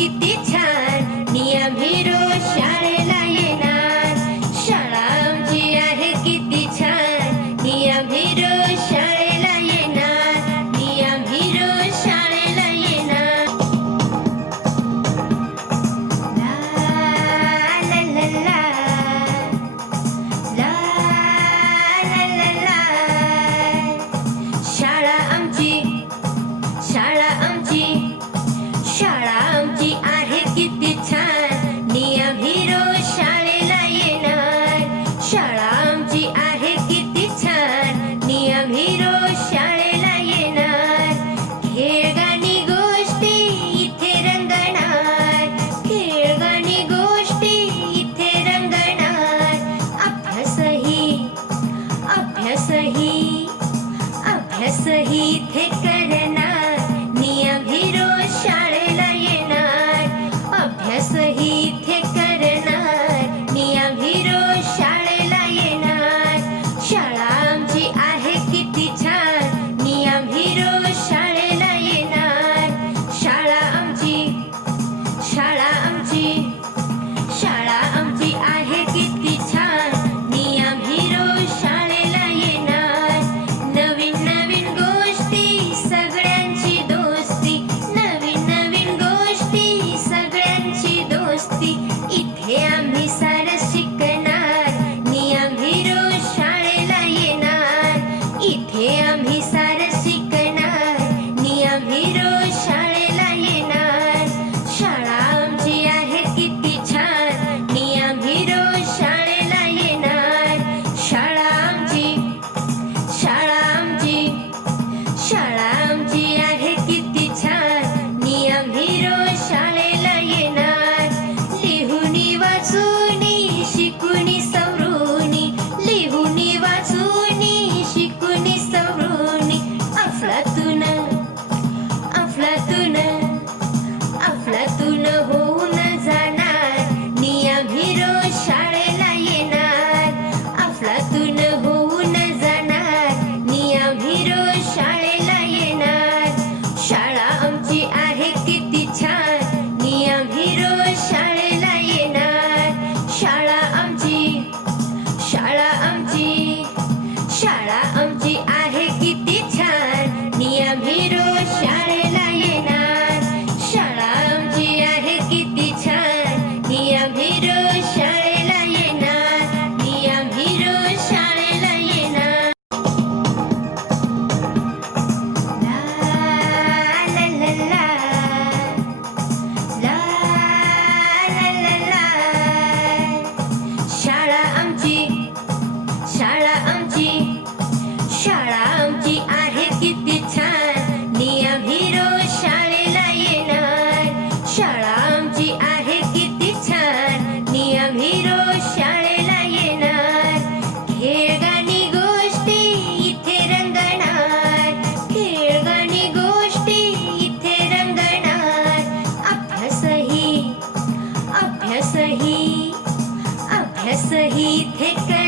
Did, did, did. He धिक्कर